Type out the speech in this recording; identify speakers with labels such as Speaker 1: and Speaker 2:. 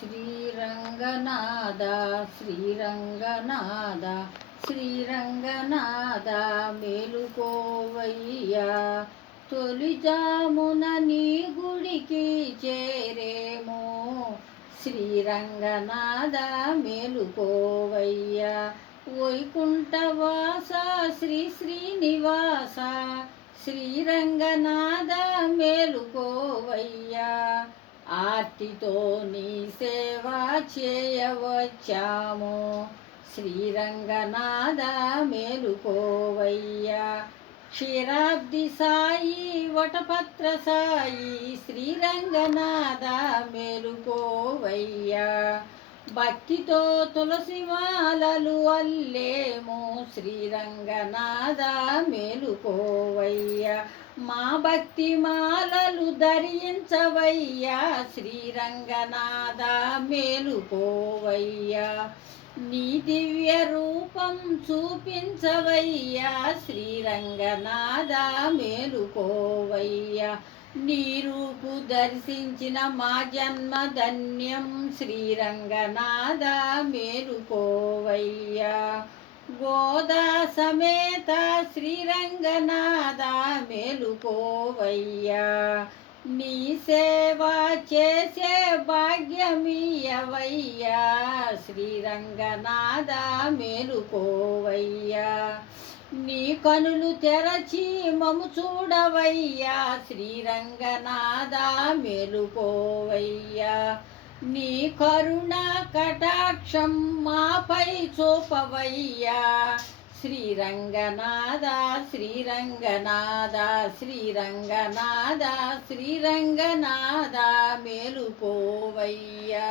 Speaker 1: శ్రీరంగనాథ శ్రీరంగనాథ శ్రీరంగనాథ మేలుకోవయ్యా. తొలిజామున నీ గుడికి చేరేమో. శ్రీరంగనాథ మేలుకోవయ్యా. వైకుంఠవాస శ్రీ శ్రీనివాస శ్రీరంగనాథ మేలుకో ఆర్తితో నీ సేవ చేయవచ్చాము. శ్రీరంగనాథ మేలుకోవయ్యా. క్షీరాబ్ది సాయి వటపత్ర సాయి శ్రీరంగనాథ మేలుకోవయ్యా. భక్తితో తులసి మాలలు అల్లేము శ్రీరంగనాథ మేలుకోవయ్యా. మా భక్తి మాలలు ధరించవయ్యా. శ్రీరంగనాథ మేలుకోవయ్యా. నీ దివ్య రూపం చూపించవయ్యా. శ్రీరంగనాథ మేలుకోవయ్యా. నీ రూపు దర్శించిన మా జన్మ ధన్యం. శ్రీరంగనాథ మేలుకోవయ్యా. గోదా సమేత శ్రీరంగనాథ మేలుకోవయ్యా. నీ సేవ చేసే భాగ్యమీయవయ్యా. శ్రీరంగనాథ మేలుకోవయ్యా. నీ కనులు తెరచి మము చూడవయ్యా. శ్రీరంగనాథ మేలుకోవయ్యా. నీ కరుణ కటాక్షం మాపై చూపవయ్యా. శ్రీరంగనాథ శ్రీరంగనాథ శ్రీరంగనాథ శ్రీరంగనాథ మేలుకోవయ్యా.